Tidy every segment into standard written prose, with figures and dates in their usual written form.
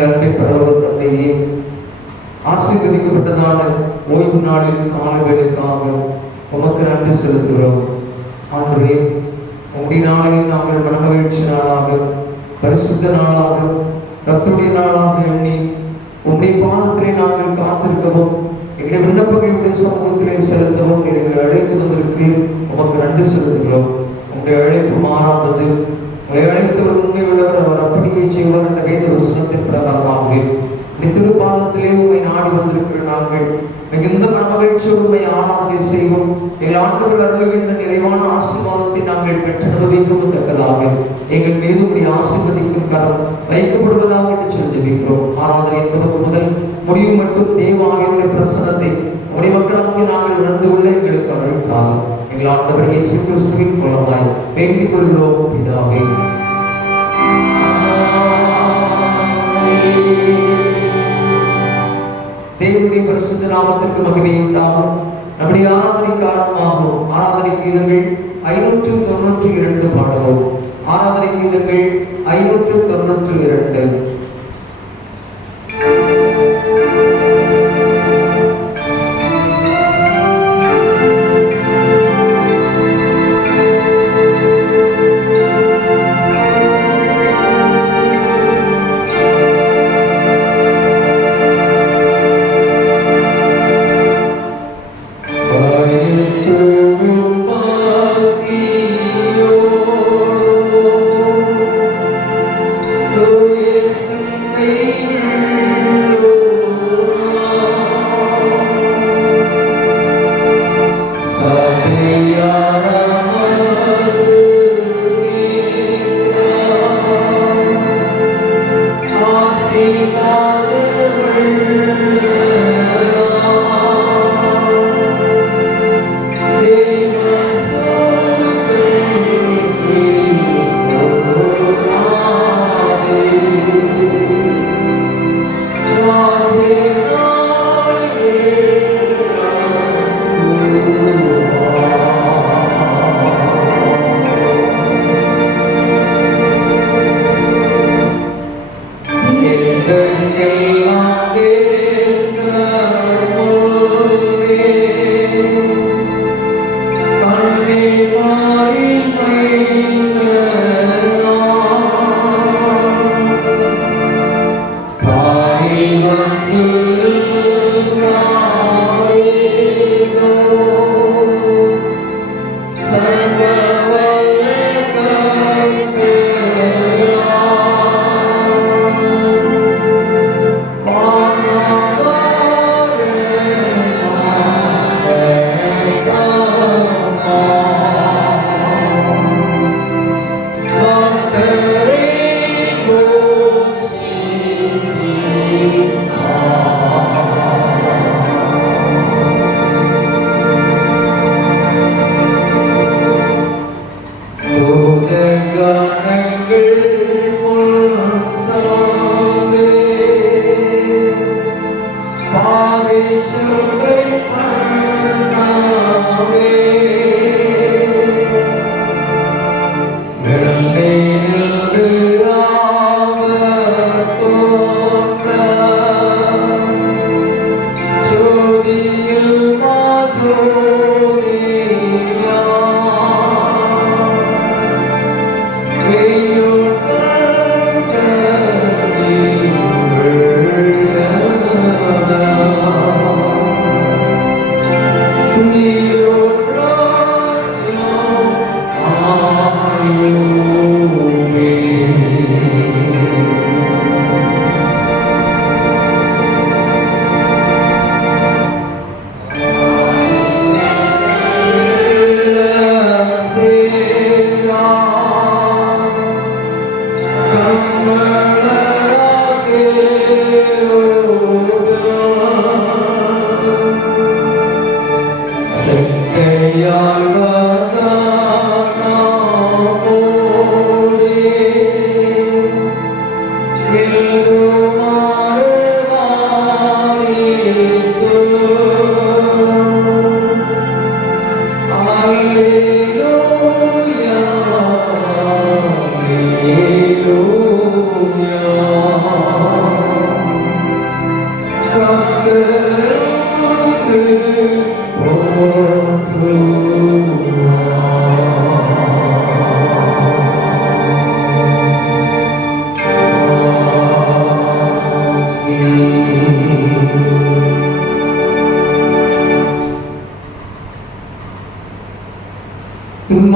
எங்கள் அன்பின் பரலோக தந்தையே, ஆசீர்வதிக்கப்பட்டதான ஓய்வு நாளின் கால வேலைக்காக உமக்கு நன்றி செலுத்துகிறோம். ஆண்டவரே, உங்களுடைய நாளையில் நாங்கள் மனமகிழ்ச்சி நாளாக, பரிசுத்த நாளாக, கர்த்தருடைய நாளாக எண்ணி உம்முடைய பாதத்திலே நாங்கள் காத்திருக்கவும், எங்களுடைய விண்ணப்பங்களுடைய சமூகத்திலே செலுத்தவும் நீங்கள் அழைத்து வந்திருக்கிறீர். உமக்கு நன்றி செலுத்துகிறோம். உங்களுடைய அழைப்பு மாறாதது. உங்களை அழைத்தவர் உண்மை உள்ளவர், அவர் அப்படியே செய்வார் என்ற வேத வசனத்தின் பிரகாரமாகவே திருப்பாதத்திலே உண்மை நாடி வந்திருக்கிற நாங்கள் மிகுந்த மனமகிழ்ச்சியோடு உண்மை ஆராதனை செய்வோம். எங்கள் ஆண்டவர் அருளுகின்ற நிறைவான ஆசீர்வாதத்தை நாங்கள் பெற்று அனுபவிக்கவும் தக்கதாக எங்கள் மீது உடைய ஆசீர்வதிக்கும் கரம் வைக்கப்படுவதாக என்று சொல்லிவிக்கிறோம். ஆராதனை துவக்கம் முதல் முடிவு மட்டும் தேவாவியுடைய பிரசனத்தை உடைய மக்களாகிய நாங்கள் உணர்ந்து கொள்ள எங்களுக்கு அருள்தாரும். எங்கள் ஆண்டவர் இயேசு கிறிஸ்துவின் மூலமாய் வேண்டிக் கொள்கிறோம் பிதாவே. தேவனுடைய பரிசுத்த நாமத்திற்கு மகிமை உண்டாகும். நம்முடைய ஆராதனைக்கு ஆரம்பமாகும். ஆராதனை கீதங்கள் 592 பாடுவோம். ஆராதனை கீதங்கள் 592. Hallelujah.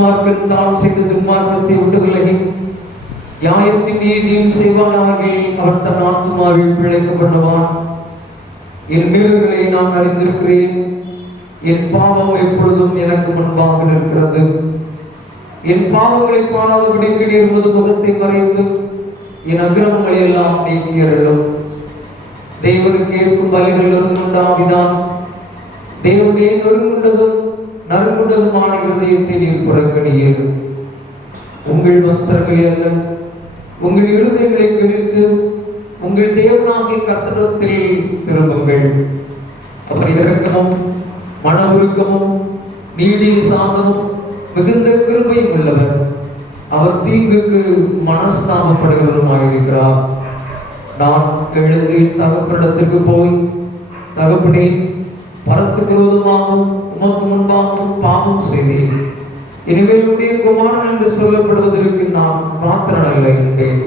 துன்மார்க்கன் தான் செய்த துன்மார்க்கத்தை விட்டு விலகி நியாயத்தின் நீதியும் செய்வானாகில் அவன் தன் ஆத்துமாவில் பிழைக்கப்படுவான். என் மீறுகளை நான் அறிந்திருக்கிறேன். என் பாவம் எப்பொழுதும் எனக்கு முன்பாக நிற்கிறது. என் பாவங்களை பாராதபடிக்கு நீர் உமது முகத்தை மறைத்து என் அக்கிரமங்களை எல்லாம் நீக்கியருளும். தேவனுக்கு ஏற்கும் பலிகள் நொறுங்குண்டாவிதான். தேவனே நொறுங்குண்டதும் நறுங்குண்டதுமான இருதயத்தை நீர் புறக்கணியீர். உங்கள் வஸ்திரங்களை அல்ல, உங்கள் இருதயங்களை கிழித்து உங்கள் தேவனாகிய கர்த்தரிடத்தில் திரும்புங்கள். அவர் இரக்கமும் மன உருக்கமும் நீடிய சாந்தமும் மிகுந்த கிருபையும் உள்ளவர். அவர் தீங்குக்கு மனஸ்தாபப்படுகிறவருமாயிருக்கிறார். நான் எழுந்து தகப்பனிடத்திற்கு போய், தகப்பனே, பரத்துக்கு விரோதமாகவும் உமக்கு முன்பாகவும் பாவம் செய்தேன். இனிமேல் உடைய குமாரன் என்று சொல்லப்படுவதற்கு நான் பாத்திரன் அல்ல என்பேன்.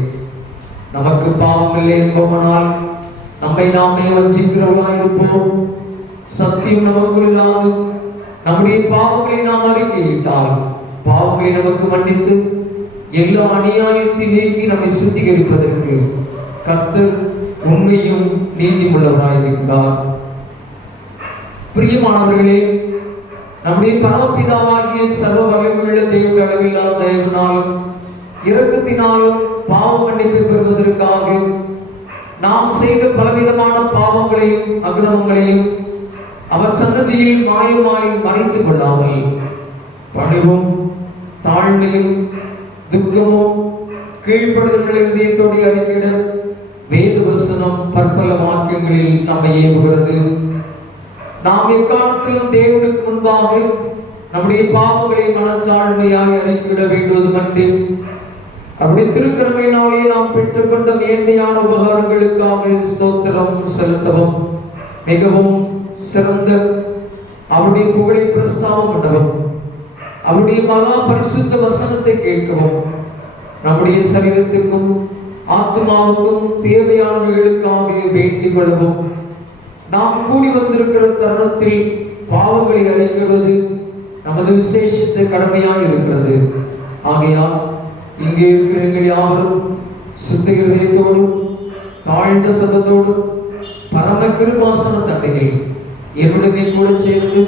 நமக்கு பாவம் இல்லை என்பவனால் நம்மை நாமே வஞ்சிக்கிறவர்களாயிருப்போம். சத்தியம் நமக்குள் இராது. நம்முடைய பாவங்களை நாம் அறிக்கையிட்டால் பாவங்களை நமக்கு மன்னித்து எல்லா அநியாயத்தை நீக்கி நம்மை சுத்திகரிப்பதற்கு கர்த்தர் உண்மையும் நீதியுள்ளவராயிருக்கிறார். பிரியமானவர்களே, நம்முடைய பரமபிதாவாகிய சர்வ வல்லமையுள்ள தேவனுடைய அளவில்லாத தயவினாலும் இரக்கத்தினாலும் பாவ மன்னிப்பை பெறுவதற்காக நாம் செய்த பலவிதமான பாவங்களையும் அக்கிரமங்களையும் அவர் சன்னதியில் மாயமாய் மறைத்துக் கொள்ளாமல் பணிவும் தாழ்மையும் துக்கமும் கீழ்ப்படுதல் இதயத்தோடு அறிக்கையிட வேத வசனம் பற்பல வாக்கியங்களில் நம்மை ஏவுகிறது. நாம் எக்காலத்திலும் தேவனுக்கு முன்பாக நம்முடைய பாவங்களை மனத்தாழ்மையாக அறிக்கையிட வேண்டுவதுமன்றி அப்படி திருக்கரமையினாலே நாம் பெற்றுக்கொண்ட மேன்மையான உபகாரங்களுக்காக ஸ்தோத்திரம் செலுத்தவும் மிகவும் சிறந்த அவருடைய புகழை பிரஸ்தாபம் பண்ணவும் அவருடைய மகா பரிசுத்த வசனத்தை கேட்கவும் நம்முடைய சரீரத்துக்கும் ஆத்மாவுக்கும் தேவையானவர்களுக்காக வேண்டிக் கொள்ளவும் நாம் கூடி வந்திருக்கிற தருணத்தில் பாவங்களை அறிக்கிறது நமது விசேஷத்தை கடமையாக இருக்கிறது. ஆகையால் இங்கே இருக்கிற எங்கள் யாவரும் சுத்த இருதயத்தோடும் தாழ்ந்த சதத்தோடும் பரம கிருபாசன தண்டையில் என்னுடனே கூட சேர்ந்து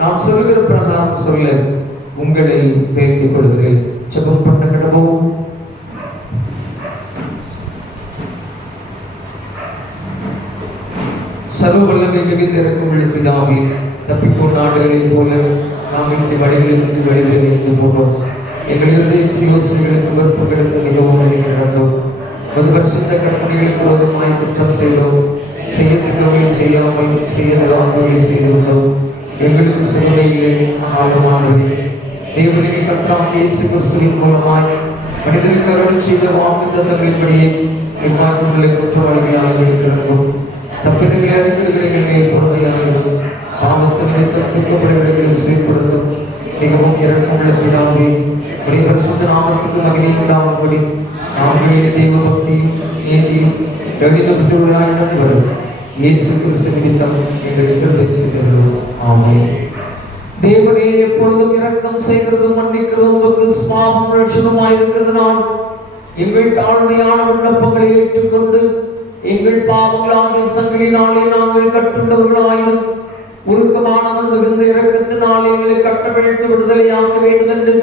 நான் சொல்கிற பிரகாரம் சொல்ல உங்களை வேண்டிக் கொள்கிறேன். ஜெபம் பண்ண கிடப்போம். சர்வ வல்லமை மிகுந்த இறக்கமுள்ள பிதாவே, தப்பிப்போன நாடுகளில் போல நாம் இந்த வழிகளிலிருந்து வெளியே போனோம். எங்கள் இருதயத்தின் யோசனைகளுக்கு விருப்பங்களுக்கு மிகவும் நடந்தோம். ஒரு வருஷத்த கற்பனைகளுக்கு விரோதமாய் குற்றம் செய்தோம். செய்யத்தக்கவர்களை செய்யாமல் செய்யதகாதவர்களை செய்துள்ளோம். எங்களுக்கு செய்யவே இல்லை. ஆழமானது தேவனின் கர்த்தராகிய இயேசு கிறிஸ்துவின் மூலமாய் மனிதனுக்கு அருள் செய்த வாக்குத்தத்தங்களின்படியே எவ்வாறு குற்றவாளிகளாக இருக்கிறோம். தப்பிதங்களை அறிவிடுகிறீர்கள் மேல் பொறுமையாகவும் பாவத்தை நினைத்து துக்கப்படுகிறீர்கள் சீர்படுத்தும் மிகவும் இறக்கமுள்ள பிதாவே, உடைய பரிசுத்த நாமத்துக்கு மகிமை உண்டாகும்படி நாங்கள் தெய்வ பக்தியும் நீதியும் கணிதபுத்திரர்களாயிடம் வரும் இயேசு கிறிஸ்து நிமித்தம் எங்களுக்கு பேசுகிறோம். ஆமென். தேவனே, எப்பொழுதும் இரக்கம் செய்கிறதும் மன்னிக்கிறதும் உமக்கு ஸ்மாபம் லட்சணமாயிருக்கிறதுனால் எங்கள் தாழ்மையான விண்ணப்பங்களை ஏற்றுக்கொண்டு எங்கள் பாவங்களாகிய சங்கிலினாலே நாங்கள் கட்டுண்டவர்களாயினும் உருக்கமானவன் மிகுந்த இரக்கத்தினாலே எங்களை கட்டவிழ்த்து விடுதலையாக்க வேண்டும் என்று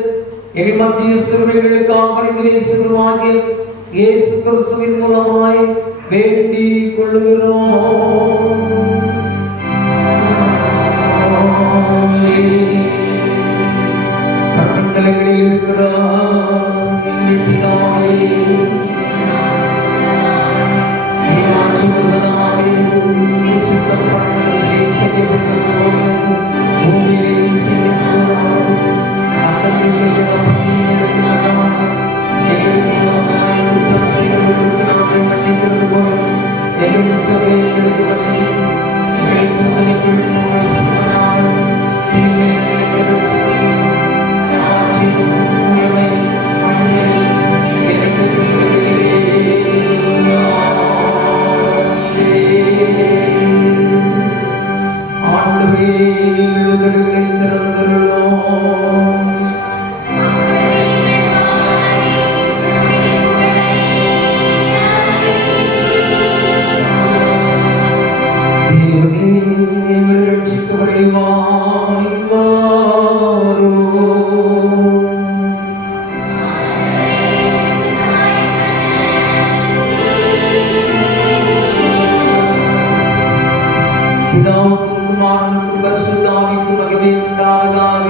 எங்கள் மத்திய சிறுமைகளுக்காக பரிந்துரையாகிய இயேசு கிறிஸ்துவின் மூலமாய் வேண்டிக் கொள்ளுகிறோம். பரமண்டலங்களில் இருக்கிறார் எங்கள் பிதாவே, சித்தம் பரமண்டலத்திலே செய்யப்பட்டது போல பூமியிலேயும் செய்யப்படுகிறார். மன்னிக்கிறது போல எங்களுக்கு தேவனே எங்களை ரட்சிக்க விரைவாய் வாரும். பிதாவுக்கும் குமாரனுக்கும் பரிசுத்த ஆவிக்கும் மகிமை உண்டாவதாக.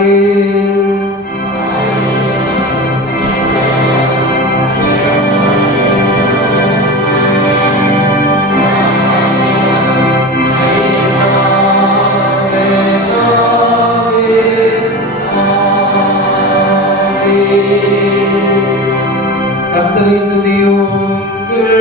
கர்த்தரை துதியுங்கள்.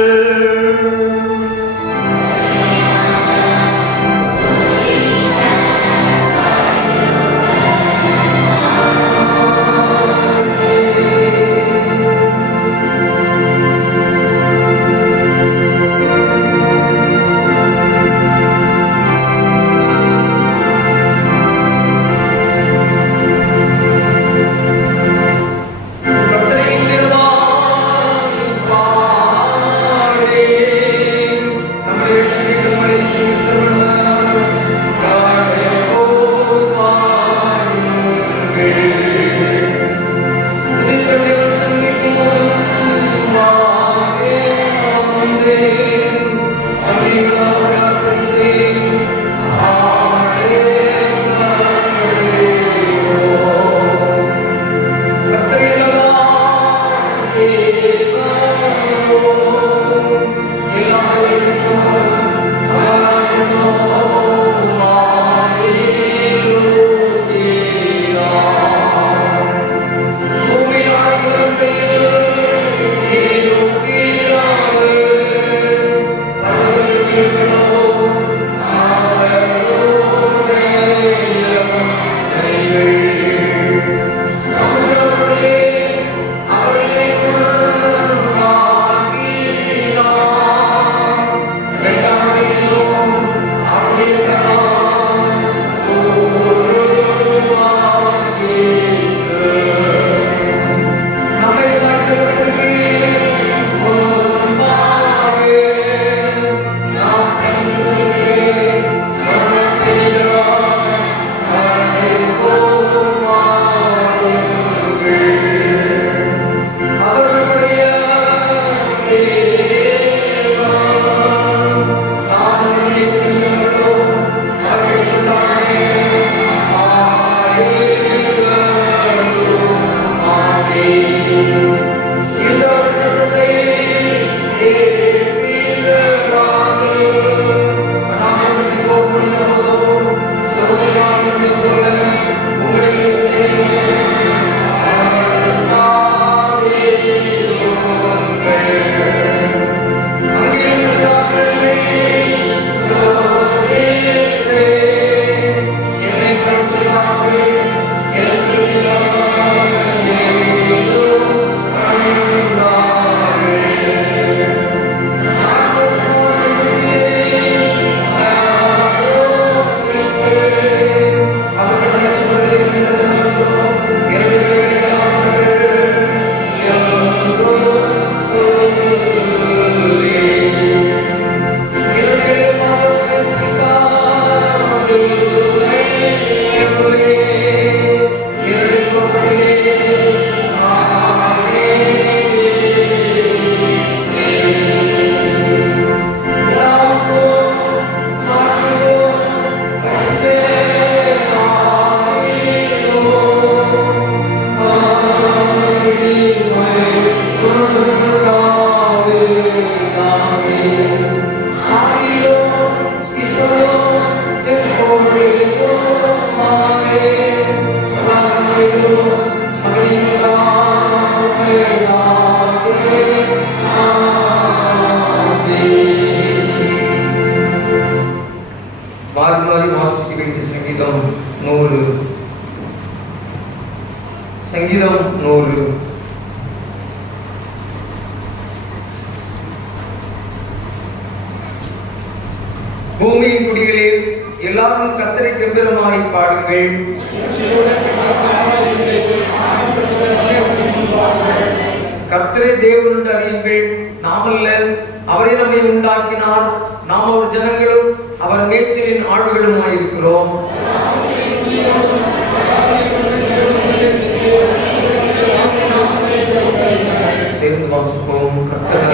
சங்கீதம் 100. பூமியின் குடிகளே எல்லாரும் கர்த்தரை கெம்பீரமாய் பாடுங்கள். கர்த்தரை தேவன் என்று அறியுங்கள். நாமல்ல, அவரே நம்மை உண்டாக்கினார். நாம் அவர் ஜனங்களும் அவர் மேய்ச்சலின் ஆடுகளுமாயிருக்கிறோம். சேர்ந்து வாசிப்போம். கர்த்தர்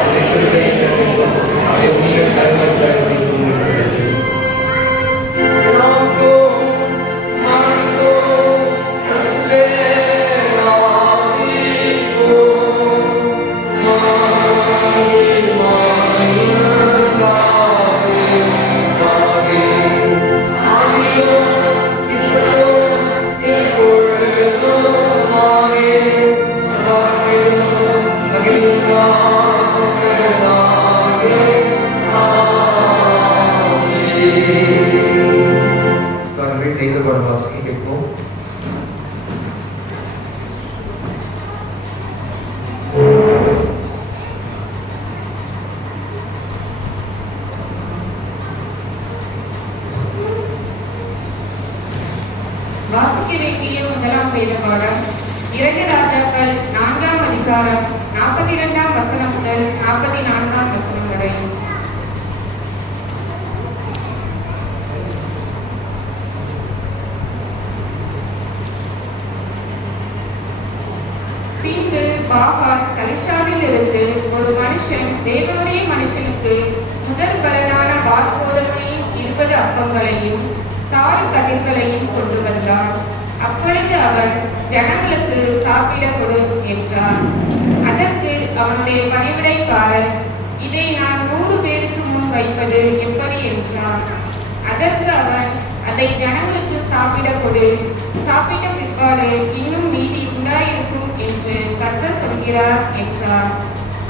அவருடைய கிருபையை கண்டிப்போம். அவருடைய உண்மை தலைமை தலைமுறை வாசிப்போம். வாசிக்க வேண்டிய முதலாம் வேத பாடம் 2 ராஜாக்கள் 4ஆம் அதிகாரம் 42ஆம் வசனம் முதல் 44ஆம் வசனம் வரை. பின்பு பாகால் சலிஷாவில் இருந்து ஒரு மனுஷன் தேவனுடைய மனுஷனுக்கு முதல் பலனான வார்கோதுமையின் 20 அப்பங்களையும் தாழ் கதிர்களையும் கொண்டு வந்தார். அப்பொழுது அவன், ஜனங்களுக்கு சாப்பிட கொடு என்றார். அதற்கு அவனுடைய பணிவிடைக்காரன், இதை நான் 100 பேருக்கு முன் வைப்பது எப்படி என்றான். அதற்கு அவன், அதை ஜனங்களுக்கு சாப்பிட கொடு, சாப்பிட்ட பிற்பாடு இன்னும் மீதி உண்டாயிருக்கும் என்று கர்த்தர் சொல்கிறார் என்றார்.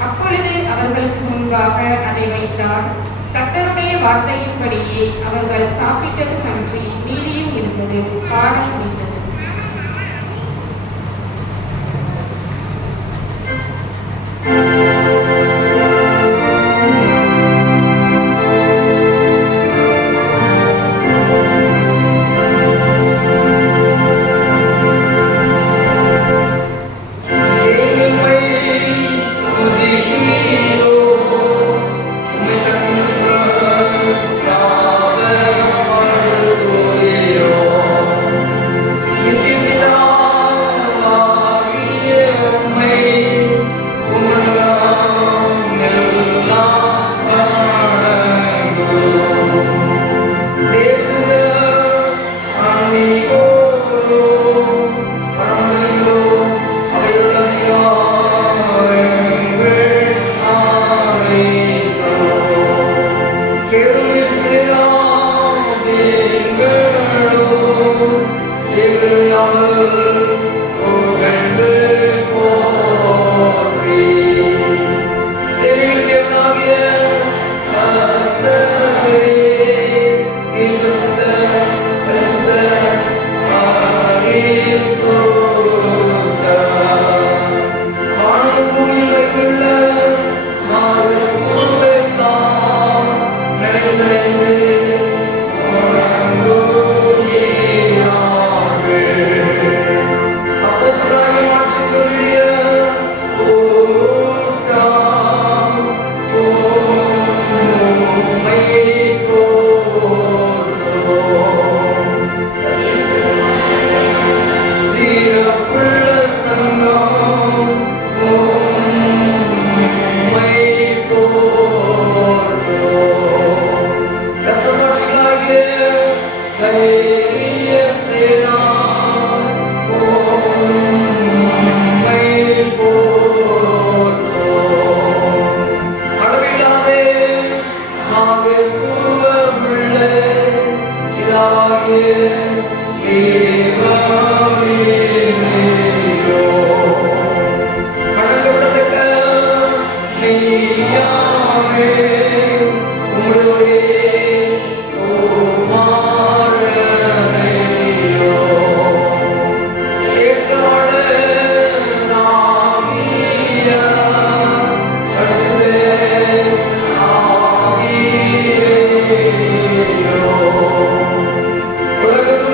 அப்பொழுது அவர்களுக்கு முன்பாக அதை வைத்தார். கர்த்தருடைய வார்த்தையின்படியே அவர்கள் சாப்பிட்டதும் அன்றி மீதியும் இருந்தது. பாடல் முடிந்தது. உலகம்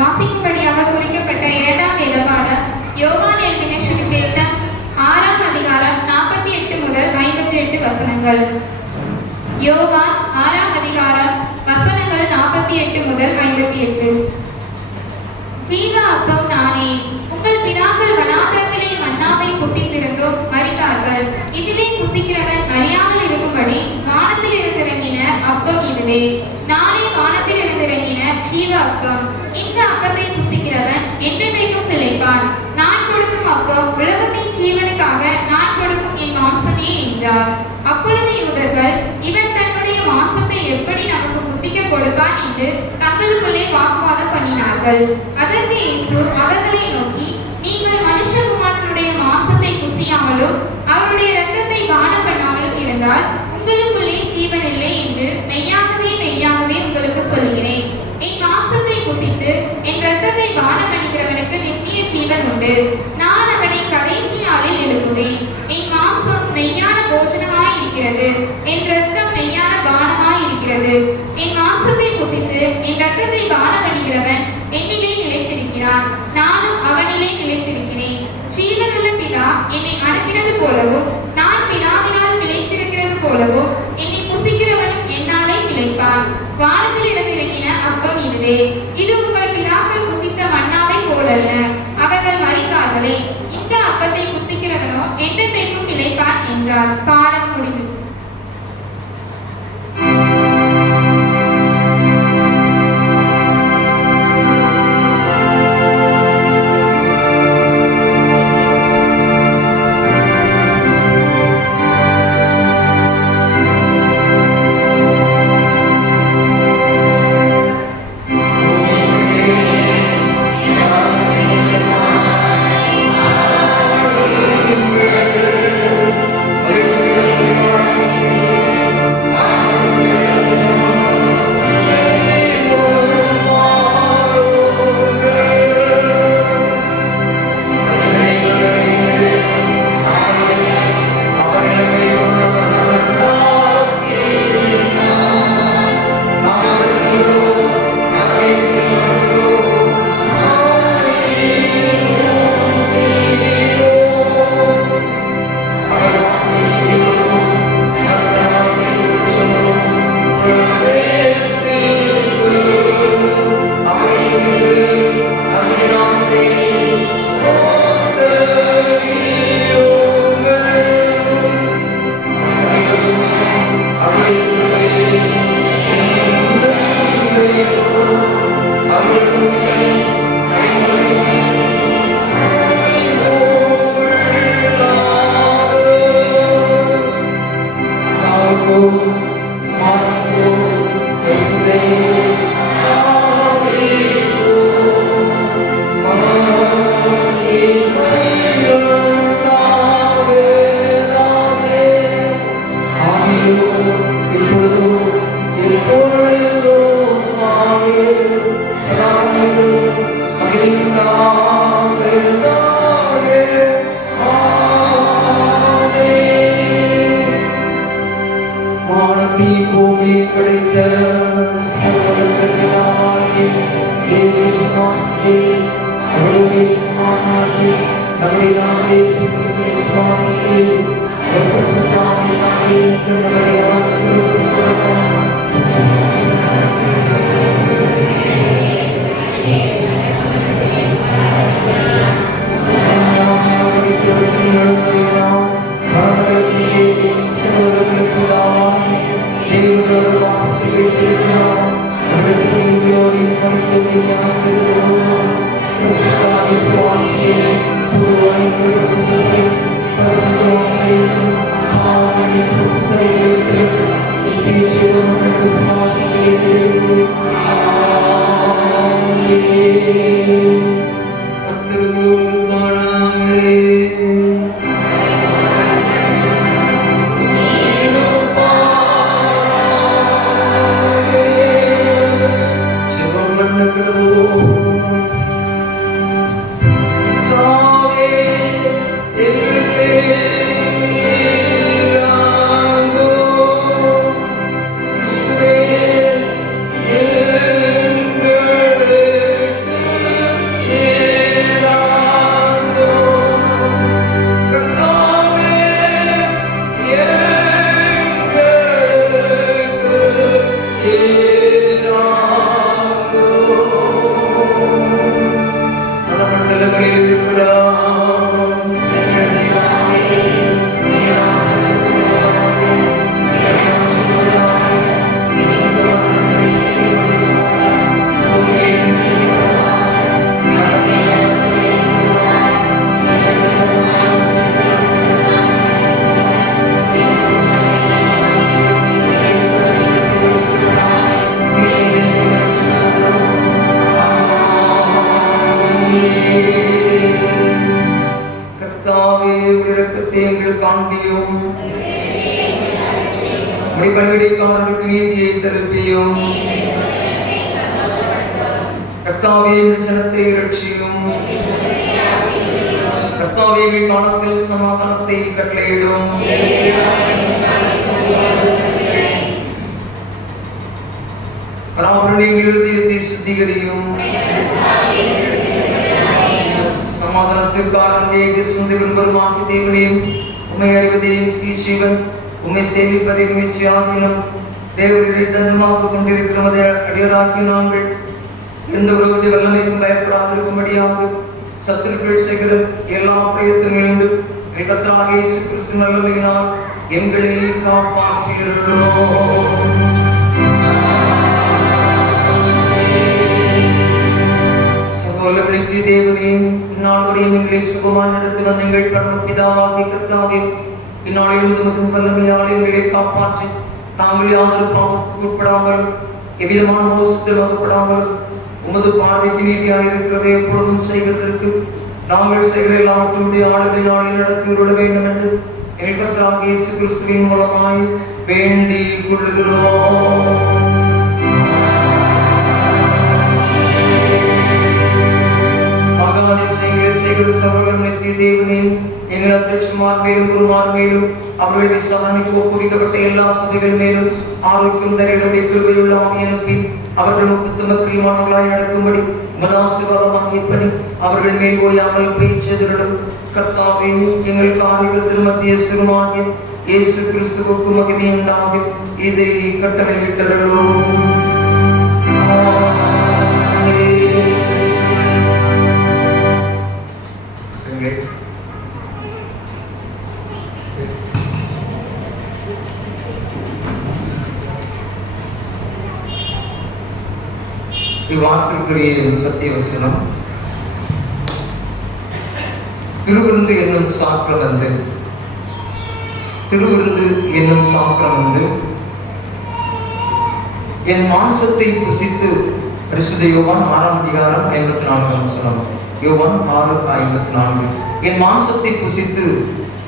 வாசிக்கும்படியாக குறிக்கப்பட்ட இரண்டாம் வேதபாடம் யோவான் எழுதின சுவிசேஷம் 6ஆம் அதிகாரம் 48 முதல் 58 வசனங்கள். யோவான் 6ஆம் அதிகாரம் வசனங்கள் 48 முதல் 58. ஜீவ அப்பம் நானே. உங்கள் பிதாக்கள் வனாந்திரத்திலே மன்னாவை புசித்திருந்தும் மரித்தார்கள். இதிலே புசிக்கிறவன் மரியாமல் இருக்கும்படி வானத்தில் இருந்திறங்கின அப்பம் இதுவே. நானே வானத்தில் இருந்திறங்கின ஜீவ அப்பம். இந்த அப்பத்தை புசிக்கிறவன் என்றென்றைக்கும் பிழைப்பான். நான் கொடுக்கும் அப்பம் உலகத்தின் ஜீவனுக்காக நான் கொடுக்கும் என் மாம்சமே என்றார். அப்பொழுது யூதர்கள், இவன் தன்னுடைய மாம்சத்தை எப்படி நமக்கு புசிக்க கொடுப்பான் என்று தங்களுக்குள்ளே வாக்குவாதம் பண்ணினார்கள். அதற்கு இயேசு அவர்களை நோக்கி, நீங்கள் மனுஷகுமாரனுடைய மாம்சத்தை புசியாமலும் அவருடைய இரத்தத்தை பானம் பண்ணாமலும் இருந்தால் உங்களுக்குள்ளே ஜீவன் இல்லை என்று மெய்யாகவே மெய்யாகவே உங்களுக்கு சொல்கிறேன். என் மாம்சத்தை புசித்து என் இரத்தத்தை பானம் பண்ணுகிறவனுக்கு நித்திய ஜீவன் உண்டு. நான் அவனை கடைசி நாளில் எழுப்புவேன். என் மாம்சம் மெய்யான போஜனமாய் இருக்கிறது, என் இரத்தம் மெய்யான பானமாய் இருக்கிறது. என் மாம்சத்தை புசித்து என் இரத்தத்தை பானம் பண்ணுகிறவன் என்னிலே நிலைத்திருக்கிறான், நானும் அவனிலே நிலைத்திருக்கிறேன். ஜீவனுள்ள பிதா என்னை அனுப்பினது போலவும் நான் பிதாவினால் பிழைத்திருக்கிறது போலவும் என்னை புசிக்கிறவனும் என்னாலே பிழைப்பான். வானத்தில் இறங்கின அப்பம் இதுவே. இது உங்கள் பிதாக்கள் புசித்த மன்னாவை போலல்ல, அவர்கள் மரித்தார்களே. இந்த அப்பத்தை புசிக்கிறவனோ என்றென்றைக்கும் பிழைப்பான் என்றார். பாடம் முடிந்தது. இவ்வார்த்தைக்குரிய சத்திய வசனம். திருவிருந்து என்னும் சாக்கிரமந்து, திருவிருந்து என்னும் சாக்கிரமந்து என் மாம்சத்தை புசித்து, பரிசுத்த யோவான் 6:54 வசனம். யோவான் 6:54. என் மாம்சத்தை புசித்து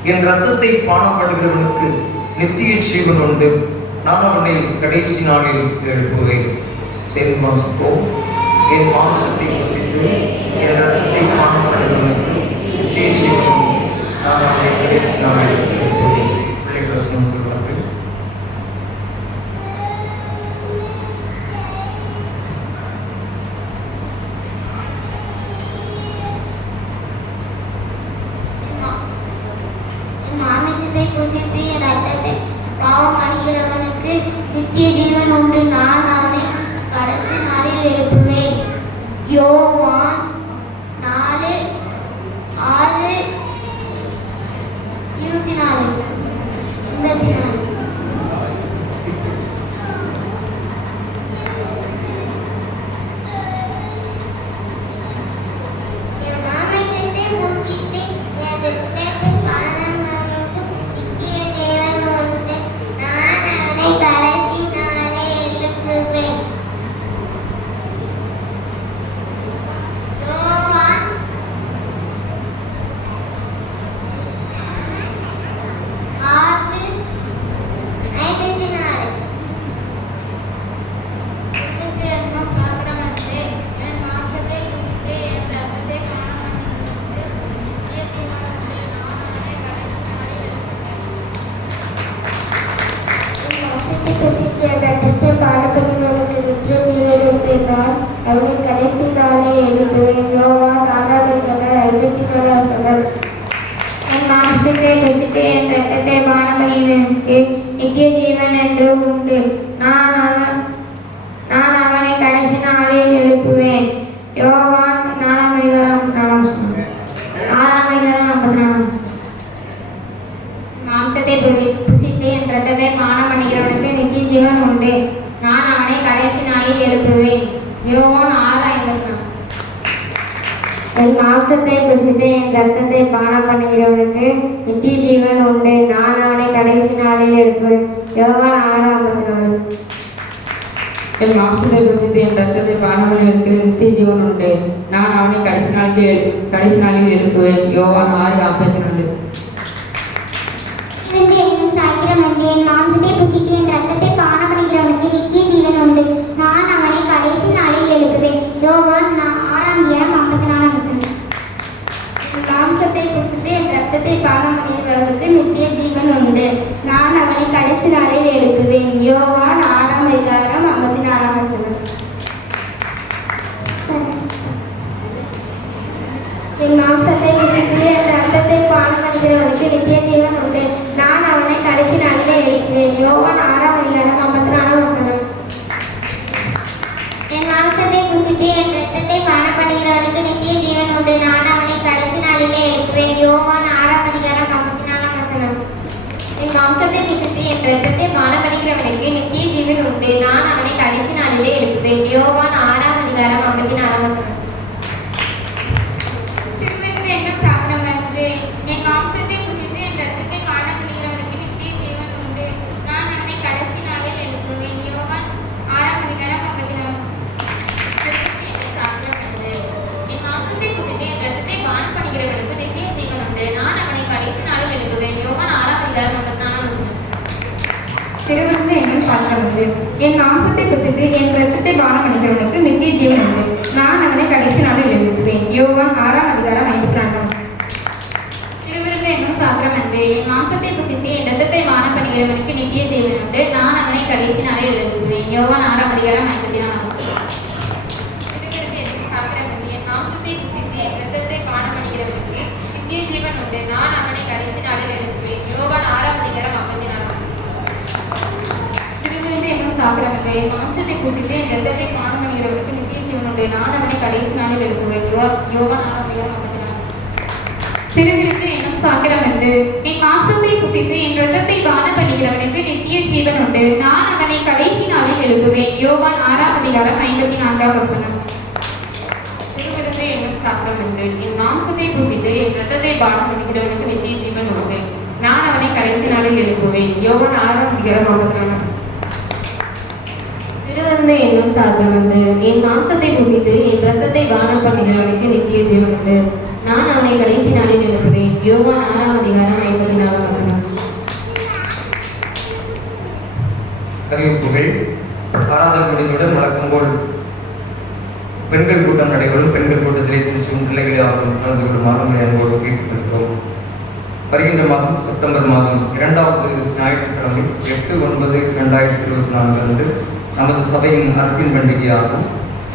என் இரத்தத்தை பானம் பண்ணுகிறவனுக்கு நித்திய ஜீவன் உண்டு, நான் அவனை கடைசி நாளில் எழுப்புவேன். சேர்ந்து வாசிப்போம். என் மாம்சத்தை புசித்து என் இரத்தத்தை பானம் பண்ணுகிறவனுக்கு நித்திய ஜீவன் உண்டு, நான் அவனை கடைசி நாளில் எழுப்புவேன். பிள்ளைகள் வசனம் சொல்றார்கள். புசித்து என் ரத்தத்தை பாவம் அணிகிறவனுக்கு நித்திய ஜீவன் உண்டு, நான் அவனை கடைசி நாளில் எழுப்புவேன். யோவான் 4:6-24. அவனை கடைசி நாளே எழுப்புவேன். யோவான் 6:54. என் மாம்சத்தை புசித்து என் இரத்தத்தை பானம் பண்ணுகிறவனுக்கு நித்திய ஜீவன் என்று உண்டு, நான் அவனை கடைசி நாளில் எழுப்புவேன். யோவான் 4:54. மாம்சத்தை புசித்து என் இரத்தத்தை பானம் பண்ணுகிறவனுக்கு நித்திய ஜீவன் உண்டு, நான் அவனை கடைசி நாளில் எழுப்புவேன். யோவான் 6:54. என் மாம்சத்தை புசித்து என் இரத்தத்தை பானம் பண்ணுகிறவனுக்கு நித்திய ஜீவன் உண்டு, நான் அவனை கடைசி நாளில் எழுப்புவேன். யோவான் 6:54. என் மாம்சத்தை புசித்து என் இரத்தத்தை பானம் பண்ணுகிறவனுக்கு நித்திய ஜீவன் உண்டு, நான் அவனை கடைசி நாளில் எழுப்புவேன். யோவான் 6:54. என்னும் சாக்கிரம் வந்து என் மாம்சத்தை புசித்து என் இரத்தத்தை பானம் பண்ணுகிறவனுக்கு நித்திய ஜீவன் உண்டு, நான் அவனை கடைசி நாளில் எழுப்புவேன். யோவான் 6:54. என் மாம்சத்தை புசித்து என் இரத்தத்தை பானம் பண்ணுகிறவனுக்கு நித்திய ஜீவன் உண்டு, நான் அவனை கடைசி நாளில் எழுப்புவேன். யோவான் 6:54. என் மாம்சத்தை புசித்து என் இரத்தத்தை பானம் பண்ணுகிறவனுக்கு நித்திய ஜீவன் உண்டு, நான் அவனை கடைசி நாளில் எழுப்புவேன். யோவான் 6:54. என் மாம்சத்தை புசித்து என் இரத்தத்தை பானம் பண்ணுகிறவனுக்கு நித்திய ஜீவன் உண்டு, நான் அவனை கடைசி நாளிலே எழுப்புவேன். யோவான் 6:54. என் மாம்சத்தை புசித்து என் இரத்தத்தை பானம் பண்ணுகிறவனுக்கு நித்திய ஜீவன் உண்டு, நான் அவனை கடைசி நாளிலே எழுப்புவேன். யோவான் 6:54. என் மாம்சத்தை புசித்து என் இரத்தத்தை பானம் பண்ணுகிறவனுக்கு நித்திய ஜீவன் உண்டு, நான் அவனை கடைசி நாளில் எழுப்புவேன். யோவான் 6:54. என் மாம்சத்தை புசித்து என் இரத்தத்தை பானம் பண்ணுகிறவனுக்கு நித்திய ஜீவன் உண்டு, நான் அவனை கடைசி நாளில் எழுப்புவேன். யோவான் 6:54. திருவிருந்து என்னும் சாக்கிரமந்து, என் மாம்சத்தை புசித்து என் இரத்தத்தை பானம் பண்ணுகிறவனுக்கு நித்திய ஜீவன் உண்டு, நான் அவனை கடைசி நாளில் எழுப்புவேன். யோவான் 6:54. என்னும் சாக்கிரமந்து, என் மாம்சத்தை புசித்து என் இரத்தத்தை பானம் பண்ணுகிறவனுக்கு நித்திய ஜீவன் உண்டு, நான் அவனை கடைசி நாளில் எழுப்புவேன். யோவான் 6:54. சாக்கிரமந்து, என் மாம்சத்தை புசித்து என் இரத்தத்தை பானம் பண்ணுகிறவனுக்கு நித்திய ஜீவன் உண்டு, நான் அவனை கடைசி நாளில் எழுப்புவேன். யோவான் 6:54. திருவிருந்து என்னும் சாக்கிரமந்து, என் மாம்சத்தை புசித்து என் இரத்தத்தை பானம் பண்ணுகிறவனுக்கு நித்திய ஜீவன் உண்டு, நான் அவனை கடைசி நாளில் எழுப்புவேன். யோவான் 6:54. திருவிருந்து என்னும் சாக்கிரமந்து. என் மாம்சத்தை புசித்து என் இரத்தத்தை பானம் பண்ணுகிறவனுக்கு நித்திய ஜீவன் உண்டு. நான் அவனை கடைசி நாளில் எழுப்புவேன். யோவான் 6:54. திருவிருந்து என்னும் சாக்கிரமந்து. என் மாம்சத்தை புசித்து என் இரத்தத்தை பானம் பண்ணுகிறவனுக்கு நித்திய ஜீவன் உண்டு. நான் அவனை கடைசி நாளில் எழுப்புவேன். யோவான் 6:54. திருவிருந்து என்னும் சாக்கிரமந்து. என் மாம்சத்தை புசித்து என் இரத்தத்தை பானம் பண்ணுகிறவனுக்கு நித்திய ஜீவன் உண்டு. நான் அவனை கடைசி நாளில் எழுப்புவேன். யோவான் 6:54. அறிவிப்புகள். ஆராதனை முடிந்தவுடன் வழக்கம் போல் பெண்கள் கூட்டம் நடைபெறும். பெண்கள் கூட்டத்திலே திருச்சும் பிள்ளைகளை அவர்கள் கலந்து கொள்ளுமாறு உங்களை அன்போடு கேட்டுக்கொள்கிறோம். வருகின்ற மாதம் செப்டம்பர் மாதம் 2வது ஞாயிற்றுக்கிழமை 8/9/2024 அன்று நமது சபையின் அர்ப்பின் பண்டிகையாகும்.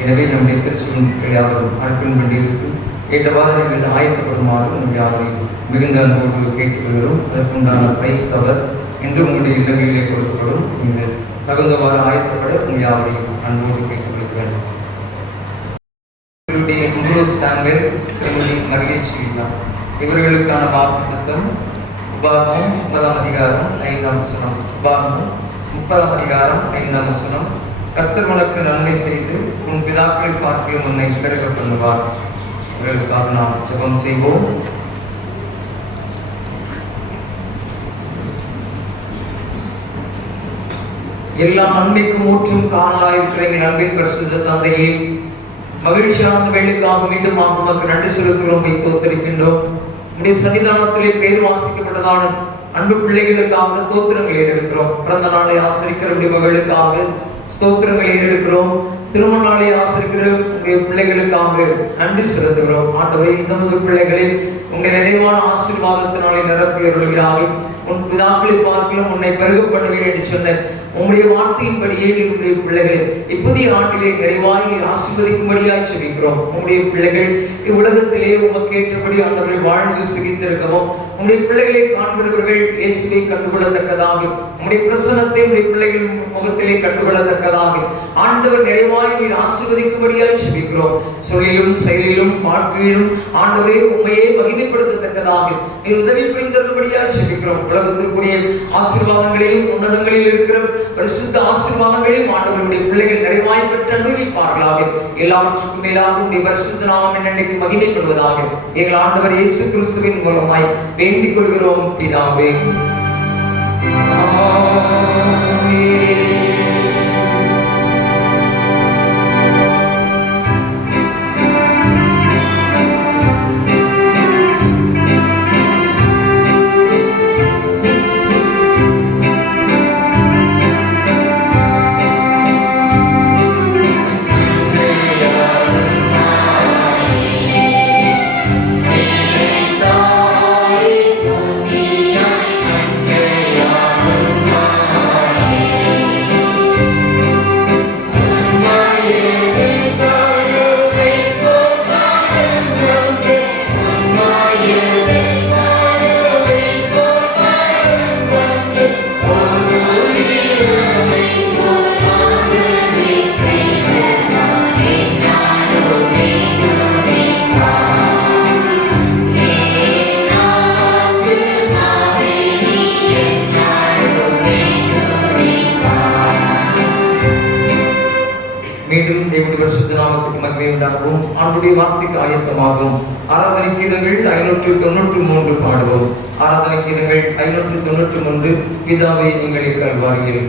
எனவே நம்முடைய திருச்சியின் பிள்ளைகளை அவர்கள் அர்ப்பின் பண்டிகைக்கு ஏற்றவாறு நீங்கள் ஆயத்தப்படுமாறு உங்கள் யாவரையும் மிகுந்த அன்போடு கேட்டுக்கொள்கிறோம். அதற்குண்டான பை கவர் என்று உங்களுடைய இல்லங்களிலே கொடுக்கப்படும். நீங்கள் தகுந்தவாறு ஆயத்தப்பட உங்கள் யாவரையும் அன்போடு கேட்டுக்கொள்கிறேன். திருமதி மரியச்சீலா இவர்களுக்கான வாக்குத்தத்தம் உபாகமம் 30:5. உபாகமம் 30:5. கர்த்தர் உனக்கு நன்மை செய்து உன் பிதாக்களை பார்க்கிலும் உன்னை பெருக பண்ணுவார். இவர்களுக்காக நாம் ஜெபம் செய்வோம். எல்லா நன்மைக்கும் ஊற்றும் காரணமாயிருக்கிற எங்கள் அன்பின் பரிசுத்த தந்தையே, மகிழ்ச்சியான வேலைக்காக மீண்டும் உமக்கு நன்றி செலுத்துகிறோம், தோத்தரிக்கின்றோம். உடைய சன்னிதானத்திலே பேர் வாசிக்கப்பட்டதான அன்பு பிள்ளைகளுக்காக தோத்திரங்களை எடுக்கிறோம். பிறந்த நாளை ஆசரிக்கிற மகளுக்காக ஸ்தோத்திரங்களை எடுக்கிறோம். திருமண நாளை ஆசரிக்கிற உங்களுடைய பிள்ளைகளுக்காக நன்றி செலுத்துகிறோம். ஆண்டவரே, இந்த முதல் பிள்ளைகளை உங்களுடைய நிறைவான ஆசீர்வாதத்தினாலே நிரப்பி அருள்கிறார்கள். உன் பிதாக்களை பார்க்கலாம் உன்னை பெருக பண்ணுவேன் என்று சொன்ன உங்களுடைய வார்த்தையின்படியே உங்களுடைய பிள்ளைகள் இப்புதிய ஆண்டிலே நிறைவாய் ஆசீர்வதிக்கும்படியாய் செபிக்கிறோம். உங்களுடைய பிள்ளைகள் இவ்வுலகத்திலே உமக்கு ஏற்றபடி ஆண்டவரை வாழ்ந்து சிரித்திருக்கவும் உங்களுடைய பிள்ளைகளை காண்கிறவர்கள் இயேசுவை கண்டுகொள்ளத்தக்கதாக உங்களுடைய பிரசன்னத்தை உங்களுடைய பிள்ளைகள் முகத்திலே கண்டுகொள்ளத்தக்கதாக ஆண்டவர் நிறைவாய் நீர் ஆசீர்வதிக்கும்படியாய் செபிக்கிறோம். சொல்லிலும் செயலிலும் வாழ்க்கையிலும் ஆண்டவரை உண்மையை மகிமைப்படுத்தத்தக்கதாக நீர் உதவி புரிந்தபடியாய் செபிக்கிறோம். உலகத்திற்குரிய ஆசீர்வாதங்களையும் உன்னதங்களில் இருக்கிற பரிசுத்த ஆசீர்வாதங்களையும் ஆண்டவருடைய பிள்ளைகள் நிறைவாய் பெற்று அனுபவிப்பார்களாக. எல்லாவற்றுக்கும் மேலாக உடைய பரிசுத்த நாமம் என்னைக்கு மகிமைப்படுவதாக எங்கள் ஆண்டவர் இயேசு கிறிஸ்துவின் மூலமாய் வேண்டிக் கொள்கிறோம் பிதாவே. மீண்டும் தேவனுடைய பரிசுத்த நாமத்துக்கு மகிமை உண்டாகவும் ஆண்டுடைய வார்த்தைக்கு ஆயத்தமாகவும் ஆராதனை கீதங்கள் 593 பாடுவோம். ஆராதனை கீதங்கள் 593 பிதாவே எங்களை கல்வாரியில்.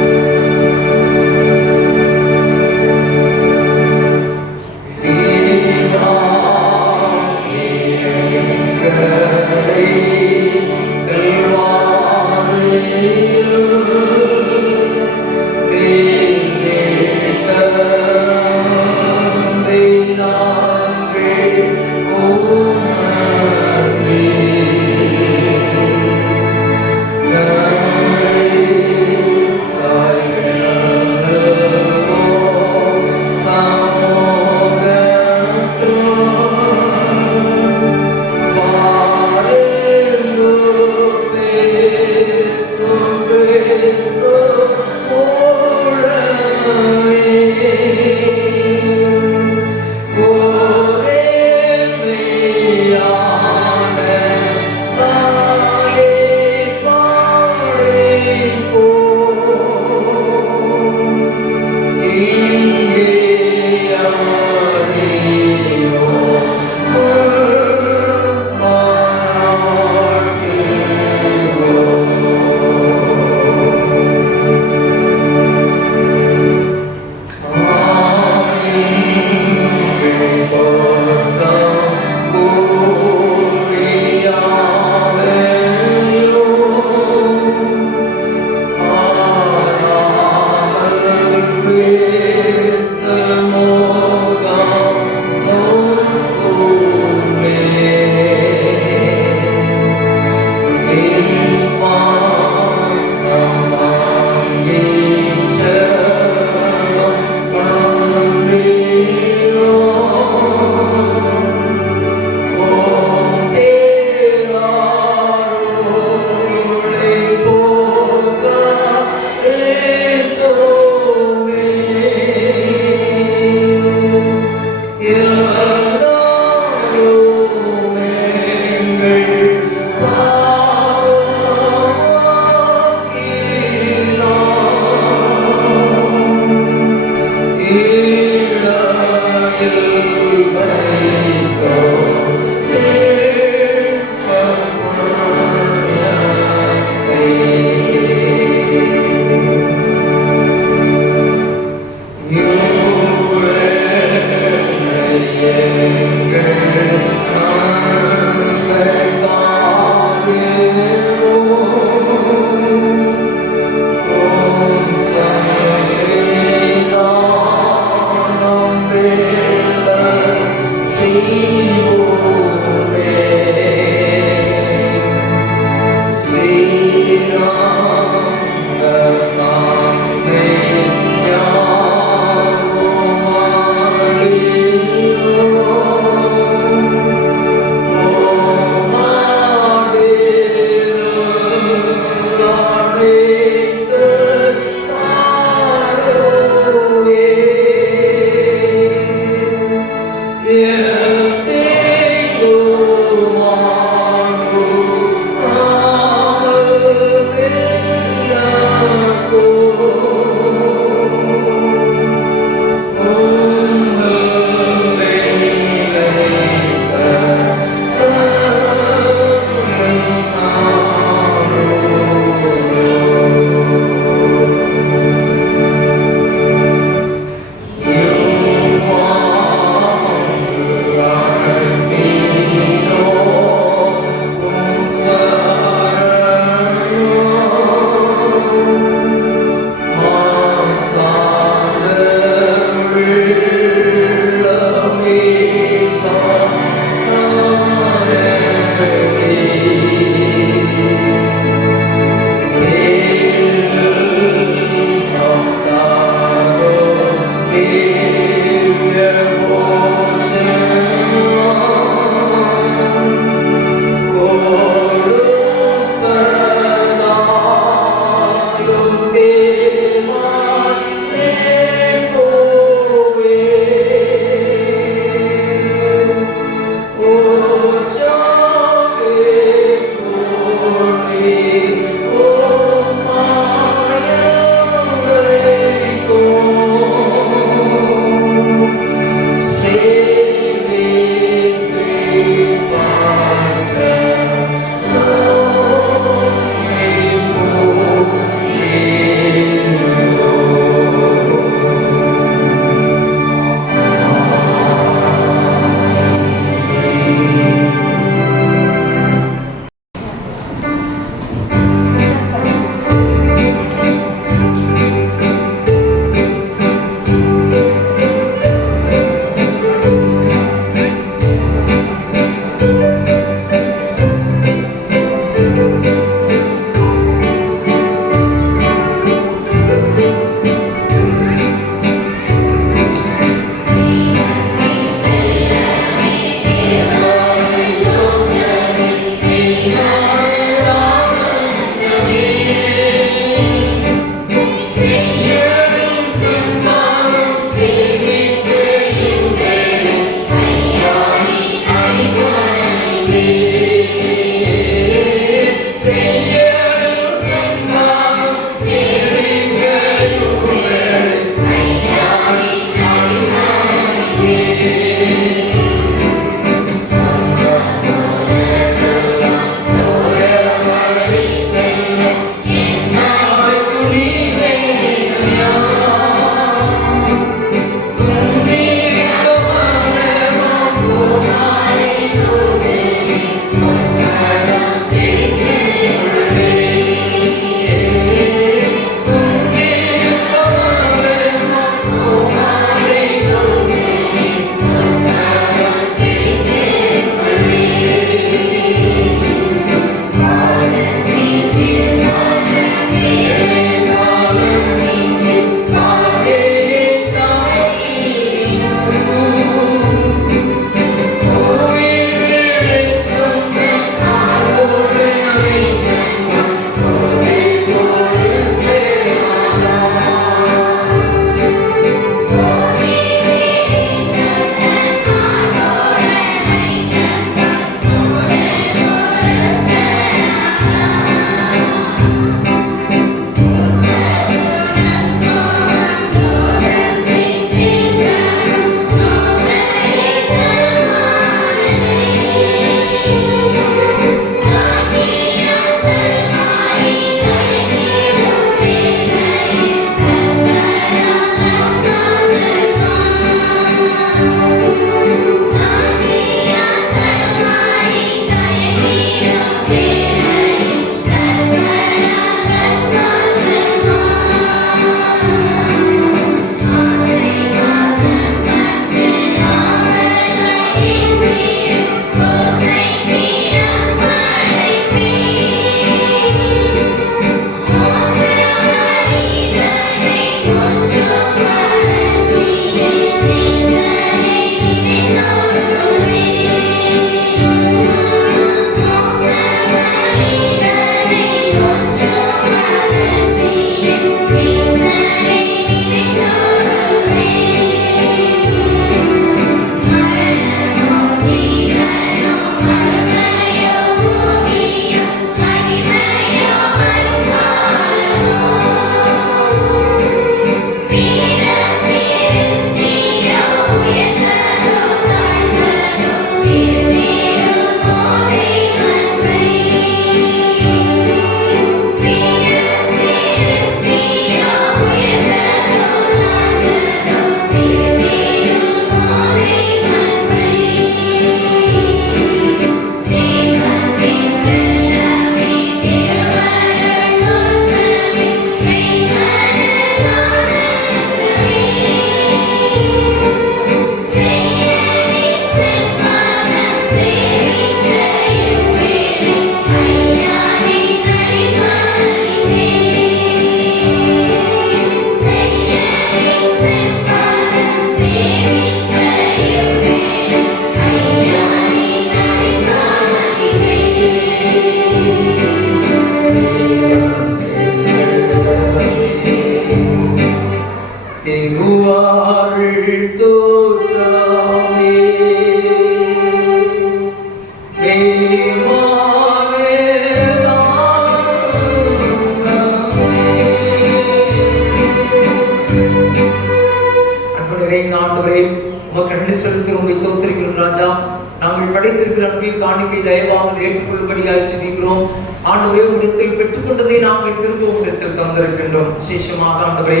ராஜா, நாங்கள் படைத்திருக்கிற அன்பின் காணிக்கை தயவாக ஏற்றுக்கொள்ளும்படியாக ஜெபிக்கிறோம். ஆண்டவரே, உம்மிடத்தில் பெற்றுக்கொண்டதை நாங்கள் திரும்ப உம்மிடத்தில் தந்திருக்கின்றோம். விசேஷமாக ஆண்டவரே,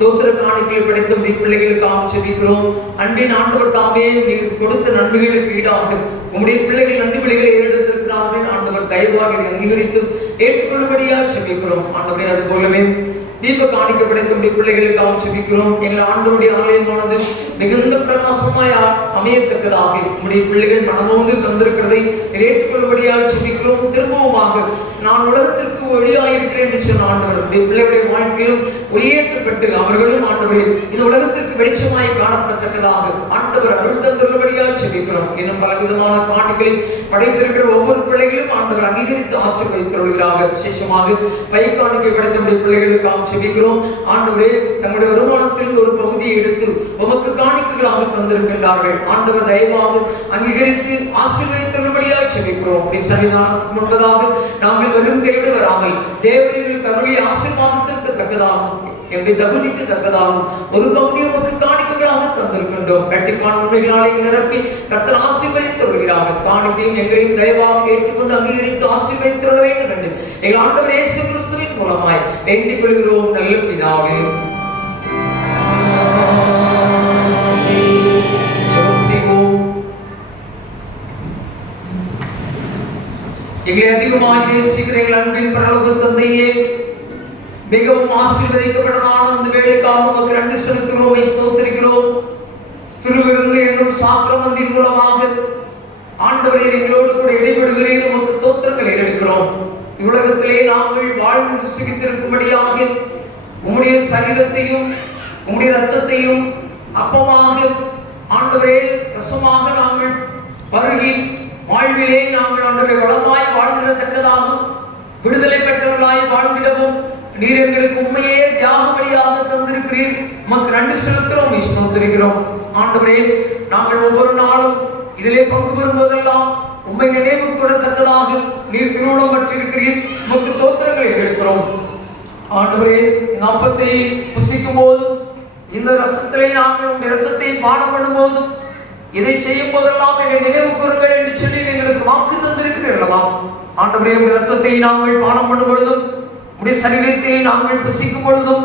தோத்திர காணிக்கையை படைத்த பிள்ளைகளுக்காக ஜெபிக்கிறோம். அன்பின் ஆண்டவர் தாமே நீர் கொடுத்த நன்மைகளுக்கு ஈடாக உம்முடைய பிள்ளைகள் நன்றி பிள்ளைகளை ஏறெடுத்திருக்கிறார்கள். ஆண்டவர் தயவாக அங்கீகரித்து ஏற்றுக்கொள்ளும்படியாக ஜெபிக்கிறோம். ஆண்டவரே, அது போலவே தீப காணிக்க படைத்த பிள்ளைகளுக்காக ஜெபிக்கிறோம். எங்கள் ஆண்டவருடைய ஆலயமானது மிகுந்த பிரகாசமாய் அமையத்தக்கதாக உம்முடைய பிள்ளைகள் மனமோந்து தந்திருக்கிறதை ஏற்றுக்கொள்ளும்படியாக ஜெபிக்கிறோம். திரும்பவுமாக நான் உலகத்திற்கு ஒளியாயிருக்கிறேன் என்று சொன்ன ஆண்டவர் உடைய பிள்ளைகளுடைய வாழ்க்கையிலும் ஒளியேற்றப்பட்டு அவர்களும் ஆண்டவரே இந்த உலகத்திற்கு வெளிச்சமாய் காணப்படத்தக்கதாக ஆண்டவர் அருள் தந்துள்ளபடியாக ஜெபிக்கிறோம். இன்னும் பலவிதமான காணிகளை படைத்திருக்கிற ஒவ்வொரு பிள்ளைகளும் ஆண்டவர் அங்கீகரித்து ஆசீர்வதித்தவர்களாக விசேஷமாக பை காணிக்கை படைத்த பிள்ளைகளுக்காக ஜெபிக்கிறோம். ஆண்டவரே, தங்களுடைய வருமானத்தில் ஒரு பகுதியை எடுத்து உமக்கு காணிக்கைகளாக தந்திருக்கின்றார்கள். ஆண்டவர் தயவாக அங்கீகரித்து ஆசீர்வதித்தபடியாக ஜெபிக்கிறோம். சன்னிதானத்துக்கு முன்பதாக நாங்கள் வெறும் கையோடு வராமல் தேவனின் கருணை ஆசீர்வாதத்திற்கு தக்கதாகும் என்னுடைய தகுதிக்கு தக்கதாகும் ஒரு பகுதியை உமக்கு காணிக்கைகளாக தந்திருக்கின்றோம். கட்டிக்கான உண்மைகளாலே நிரப்பி கர்த்தர் ஆசீர்வதித்து வருகிறார்கள். காணிக்கையும் எங்களையும் தயவாக ஏற்றுக்கொண்டு அங்கீகரித்து ஆசீர்வதித்து வர வேண்டும் என்று எங்கள் ஆண்டவர் இயேசு கிறிஸ்துவின் மூலமாய் வேண்டிக் கொள்கிறோம் நல்ல பிதாவே. எங்களை அதிகமாக நேசிக்கிற எங்கள் அன்பின் பரலோக தந்தையே, மிகவும் ஆசீர்வதிக்கப்பட்டதான அந்த வேலைக்காக உமக்கு நன்றி செலுத்துகிறோம், ஸ்தோத்திரிக்கிறோம். திருவிருந்து என்னும் சாக்கிரமத்தின் மூலமாக ஆண்டவரே எங்களோடு கூட இடைபடுகிறீர், உமக்கு தோத்திரங்களை எடுக்கிறோம். இவ்வுலகத்திலே நாங்கள் வாழ்ந்து ருசித்திருக்கும்படியாக உம்முடைய சரீரத்தையும் உம்முடைய ரத்தத்தையும் அப்பமாக ஆண்டவரே ரசமாக நாங்கள் பருகி வாழ்விலே நாங்கள் ஆண்டவரை வளமாய் வாழ்ந்திடத்தக்கதாகவும் விடுதலை பெற்றவர்களாய் வாழ்ந்திடவும் நீர் எங்களுக்கு உண்மையே தியாகபலியாக தந்திருக்கிறீர். உமக்கு நன்றி செலுத்துகிறோம், ஸ்தோத்திரிக்கிறோம். ஆண்டவரே, நாங்கள் ஒவ்வொரு நாளும் இதிலே பங்கு பெறும்போதெல்லாம் உண்மை நினைவு கூறத்தக்கதாக நீர் திருவுளம் பற்றிருக்கிறீர். உமக்கு தோத்திரங்களை எடுக்கிறோம். ஆண்டவரே, இந்த அப்பத்தை புசிக்கும் போதும் இந்த ரசத்திலே நாங்கள் உங்கள் இரத்தத்தை பானம் பண்ணும் போதும் இதை செய்யும் போதெல்லாம் என்னை நினைவு கூறுங்கள் என்று சொல்லி எங்களுக்கு வாக்கு தந்திருக்கிறீர்களா? ஆண்டவரே, உங்கள் இரத்தத்தை நாங்கள் பானம் பண்ணும் பொழுதும் உடைய சரீரத்தை நாங்கள் புசிக்கும் பொழுதும்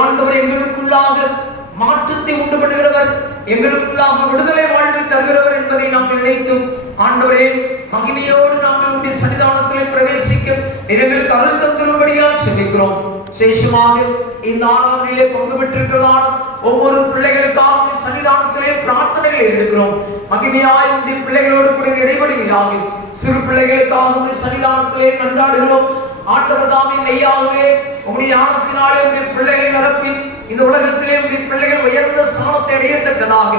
ஆண்டவர் எங்களுக்குள்ளாக மாற்றத்தை உண்டு பண்ணுகிறவர், எங்களுக்குள்ளாக விடுதலை வாழ்வை தருகிறவர் என்பதை நாங்கள் நினைத்து ஆண்டவரே மகிமையோடு நாங்கள் உடைய சன்னிதானத்திலே பிரவேசிக்க எங்களுக்கு அருள் தந்துள்ளபடியாக செபிக்கிறோம். விசேஷமாக இந்த ஆராதனையிலே பங்கு பெற்றிருக்கிறதான ஒவ்வொரு பிள்ளைகளுக்காக சன்னிதானத்திலே பிரார்த்தனைகளை எடுக்கிறோம். மகிமையாய் உடைய பிள்ளைகளோடு கூட இடைவெளிகளாக சிறு பிள்ளைகளுக்காக சன்னிதானத்திலே கொண்டாடுகிறோம். ஆண்டவர் தாமே மெய்யாகவே உங்களுடைய ஞானத்தினாலே உங்கள் பிள்ளைகளை நிரப்பி இந்த உலகத்திலே உங்கள் பிள்ளைகள் உயர்ந்த ஸ்தானத்தை அடையத்தக்கதாக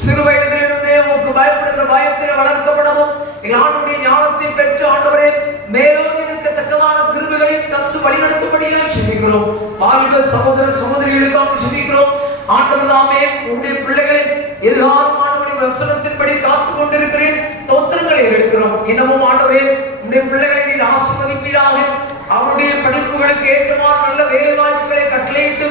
சிறு வயதிலிருந்தே உங்களுக்கு பயப்படுகிற பயத்திலே வளர்க்கப்படவும் எங்கள் ஆண்டுடைய ஞானத்தை பெற்று ஆண்டவரே மேலும் இருக்கத்தக்கதான கிருபைகளை தந்து வழிநடத்தும்படியாக ஜெபிக்கிறோம். வாலிப சகோதர சகோதரிகளுக்காக ஜெபிக்கிறோம். ஆண்டவர் தாமே உங்களுடைய பிள்ளைகளை எதிர்காலம் ஆண்டவருடைய வசனத்தின்படி காத்து கொண்டிருக்கிறேன். தோத்திரங்களை எடுக்கிறோம். இன்னமும் ஆண்டவரே உங்களுடைய பிள்ளைகளை நீர் ஆசீர்வதிப்பீராக. அவருடைய படிப்புகளுக்கு ஏற்றமான நல்ல வேலை வாய்ப்புகளை கட்டளையிட்டு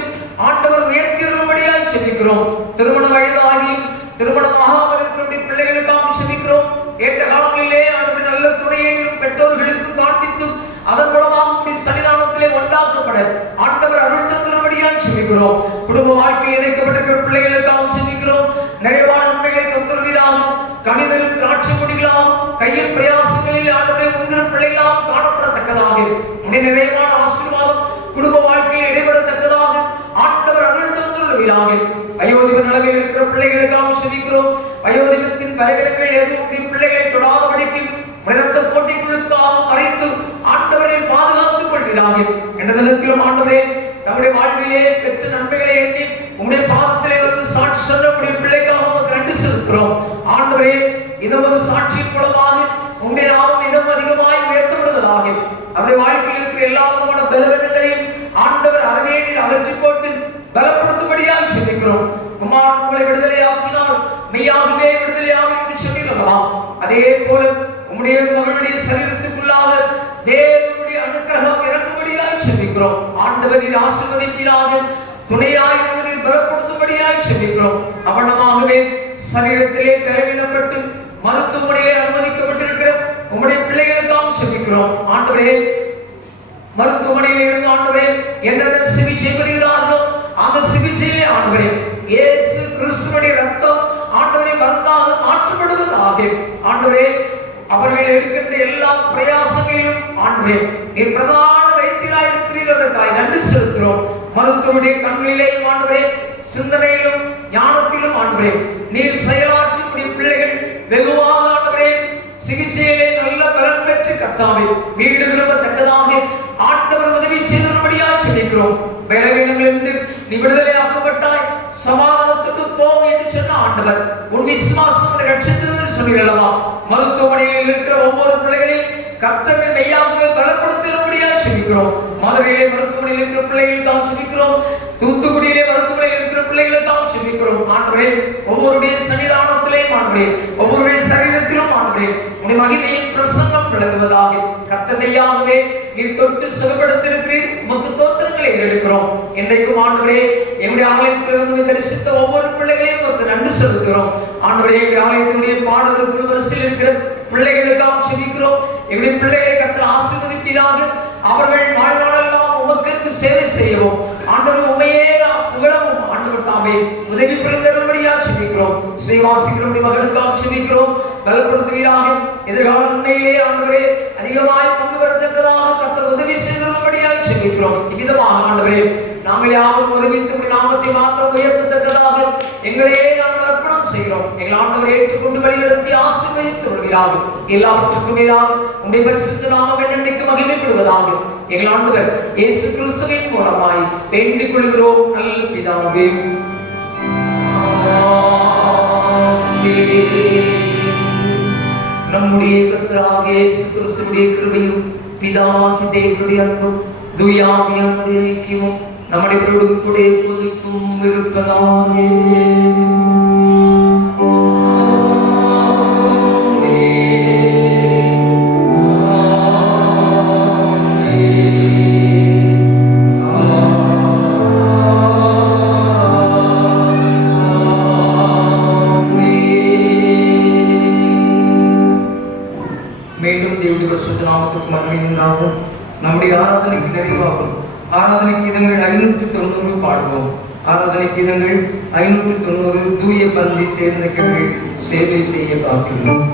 ஆண்டவர் உயர்த்தியுள்ளபடியாக ஜெபிக்கிறோம். திருமண வயதாகியும் திருமணமாகாமல் இருக்கிற பிள்ளைகளுக்காக ஜெபிக்கிறோம். ஏற்ற காலங்களிலே ஆண்டவர் நல்ல துணையை பெற்றோர்களுக்கு காண்பித்து அதன் மூலமாக சன்னிதானத்திலே ஒன்றாக்கப்பட ஆண்டவர் அருள் தந்துள்ளபடியாக ஜெபிக்கிறோம். குடும்ப வாழ்க்கையில் இணைக்கப்பட்டிருக்கிற பிள்ளைகளுக்காக ஜெபிக்கிறோம். நிறைவான உண்மைகளை தந்துள்வீராக. கணிதல் திராட்சை கொடிகளாம் கையில் பிரயாசங்களில் ஆண்டவரை உங்கள் பிள்ளைகளாம் காணப்படத்தக்கதாக உடைய நிறைவான ஆசீர்வாதம் குடும்ப வாழ்க்கையில் இடைபெறத்தக்கதாக ஆண்டவர் அருள் தந்துள்ளவீராக. வயோதிக நிலையில் இருக்கிற பிள்ளைகளுக்காக ஜெபிக்கிறோம். வயோதிகத்தின் பலகீனங்கள் எதுவும் பிள்ளைகளை தொடாதபடிக்கு இரத்த கோட்டைகளுக்காக மறைத்து ஆண்டவரை பாதுகாத்துக் கொள்வீராக. என்ற தினத்திலும் ஆண்டவரே தம்முடைய வாழ்விலே பெற்ற நன்மைகளை எண்ணி உங்களுடைய பாதத்திலே வந்து சாட்சி சொல்லக்கூடிய பிள்ளைக்காக உங்களுக்கு நன்றி செலுத்துகிறோம். ஆண்டவரே, இது ஒரு சாட்சியின் மூலமாக உங்களுடைய நாமம் இன்னும் அதிகமாய் உயர்த்தப்படுவதாக அவருடைய வாழ்க்கையில் இருக்கிற எல்லா விதமான பலவீனங்களையும் ஆண்டவர் அறவே நீர் அகற்றி போட்டு பலப்படுத்தும்படியாக ஜெபிக்கிறோம். குமாரன் உங்களை விடுதலை ஆக்கினால் மெய்யாகவே விடுதலையாக என்று சொல்லிடலாம். அதே போல உம்முடைய மகளுடைய சரீரத்துக்குள்ளாக தேவனுடைய அனுக்கிரகம் இறங்கும்படியாக ஜெபிக்கிறோம். ஆண்டவர் நீர் ஆசீர்வதிப்பீராக. துணையாய் இருந்து நீர் பலப்படுத்தும்படியாக ஜெபிக்கிறோம். அவனமாகவே சரீரத்திலே பலவீனப்பட்டு மருத்துவமனையிலே அனுமதிக்கப்பட்டிருக்கிற உம்முடைய பிள்ளைகளுக்காக ஜெபிக்கிறோம் ஆண்டவரே. மருத்துவமனையில் இருந்து ஆண்டவரே என்னென்ன சிகிச்சை பெறுகிறார்களோ அந்த சிகிச்சையிலே ஆண்டவரே இயேசு கிறிஸ்துவினுடைய ரத்தம் ஆண்டவரே மருந்தாக மாற்றப்படுவதாக ஆண்டவரே. அவர்கள் எடுக்கின்ற எல்லா பிரயாசங்களிலும் ஆண்டவரே நீர் பிரதான வைத்தியராய் இருக்கிறதற்காக நன்றி செலுத்துகிறோம். மருத்துவருடைய கண்களிலே ஆண்டவரே சிந்தனையிலும் ஞானத்திலும் ஆண்டவரே நீர் செயலாற்றக்கூடிய பிள்ளைகள் வெகுவாக ஆண்டவரே சிகிச்சையிலே நல்ல பலன் பெற்று கர்த்தாவே வீடு விரும்பத்தக்கதாக ஆண்டவர் உதவி செய்தபடியாக ஜெபிக்கிறோம். பலவீனங்களிலிருந்து நீ விடுதலையாக்கப்பட்டாய், சமாதானத்துக்கு போம் என்று சொன்ன ஆண்டவர் உன் விசுவாசம் ரட்சித்தது சொன்னீர்களா. மருத்துவமனையில் இருக்கிற ஒவ்வொரு பிள்ளைகளையும் கர்த்தர் மெய்யாகவே பலப்படுத்துகிறபடியாக ஜெபிக்கிறோம். மதுரையிலே மருத்துவமனையில் இருக்கிற பிள்ளைகளுக்காக ஜெபிக்கிறோம். தூத்துக்குடியிலே மருத்துவமனையில் இருக்கிற பிள்ளைகளுக்காக ஜெபிக்கிறோம். ஆண்டவரே ஒவ்வொருடைய சன்னிதானத்திலே ஆண்டவரே ஒவ்வொருடைய சரீரத்திலும் ஆண்டவரே உன்னுடைய மகிமையின் பிரசங்கம் விளங்குவதாக கர்த்தரையாகவே நீர் தொட்டு சுகப்படுத்தியிருக்கிறீர். உமக்கு தோத்திரங்களை எடுக்கிறோம். இன்றைக்கும் ஆண்டவரே எங்களுடைய ஆலயத்திலிருந்து தரிசித்த ஒவ்வொரு பிள்ளைகளையும் உமக்கு நன்றி செலுத்துகிறோம். ஆண்டவரே எங்களுடைய ஆலயத்தினுடைய பாடகர் குழு வரிசையில் இருக்கிற பிள்ளைகளுக்காக ஜெபிக்கிறோம். எங்களுடைய பிள்ளைகளை கர்த்தர் ஆசீர்வதிப்பீராக. அவர்கள் வாழ்நாளெல்லாம் உமக்கு சேவை செய்யவும் ஆண்டவர் உண்மையே நாம் புகழவும் ஆண்டவர் தாமே உதவி புரிந்தபடியாக ஜெபிக்கிறோம். சேவாசிகளுடைய மகளுக்காக ஜெபிக்கிறோம். பலப்படுத்துவீராக. எதிர்கால உண்மையிலே ஆண்டவரே அதிகமாய் பங்கு வரத்தக்கதாக கர்த்தர் உதவி செய்தபடியாக ஜெபிக்கிறோம். இவ்விதமாக ஆண்டவரே நாங்கள் யாரும் ஒருமித்து நாமத்தை மாத்திரம் உயர்த்தத்தக்கதாக எங்களே நாங்கள் அர்ப்பணம் செய்கிறோம். எங்கள் ஆண்டவரை ஏற்றுக்கொண்டு வழிநடத்தி ஆசீர்வதித்து வருகிறார். எல்லாவற்றுக்கும் மேலாக உடைய பரிசுத்த நாமம் என்னென்னைக்கு மகிமைப்படுவதாக எங்கள் ஆண்டவர் இயேசு கிறிஸ்துவின் மூலமாய் வேண்டிக் கொள்கிறோம் நல்ல பிதாவே. நம்முடைய கர்த்தராகிய இயேசு கிறிஸ்துவின் கிருபையும் பிதாவாகிய தேவனுடைய அன்பும் தூயாவியானவருடைய ஐக்கியமும் நம்முடையவரோடும் கூட எப்போதுக்கும் இருப்பதாக. மீண்டும் தேவனுடைய பரிசுத்த நாமத்துக்கு மகிமை உண்டாகும். நம்முடைய ஆராதனைக்கு நிறைவாகும். ஆராதனை கீதங்கள் 590 பாடுவோம். ஆராதனை கீதங்கள் 590 தூய பந்தி சேர்ந்தவர்கள் சேவை செய்ய காத்திருக்கிறோம்.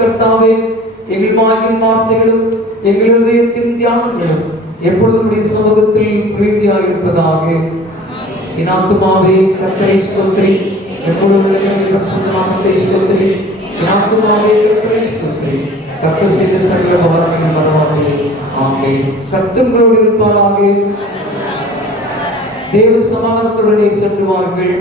கர்த்தாவே, எங்கள் வாயின் வார்த்தைகளும் எங்கள் இதயத்தின் தியானங்களும் எப்பொழுதும் உடைய சமூகத்தில் பிரீதியாக இருப்பதாக. என் ஆத்துமாவே கர்த்தரை ஸ்தோத்திரி, எப்பொழுதும் உலகின் பரிசுத்த நாமத்தை ஸ்தோத்திரி. என் ஆத்துமாவே கர்த்தரை ஸ்தோத்திரி, கர்த்தர் செய்த சகல உபகாரங்களை மறவாதே. ஆமென். கர்த்தர் உங்களோடு இருப்பாராக. தேவ சமாதானத்துடனே சென்று வாருங்கள்.